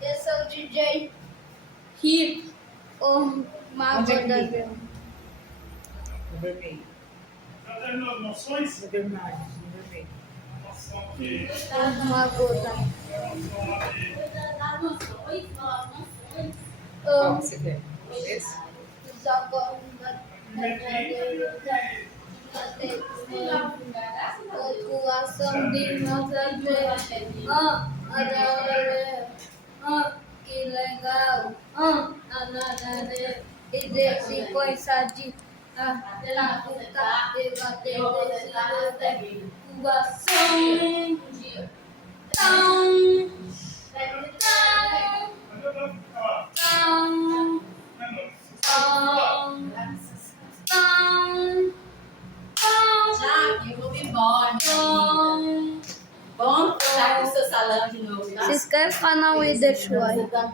Esse é o DJ Hip. o Mago Onde é que da liga? Grama. No vermelho. Já terminou as noções? No vermelho. No vermelho. Noção de. O Mago da Noção lá de. Qual você quer? Esse? Os avós da população de nossa terra. Que legal. E desse coisa de debater desse incubação. Tão, tão, tão, tão, Já que eu vou me embora, minha vida. Vamos ficar com o seu salão de novo, tá? Se inscreve no canal e deixa o like. Você também.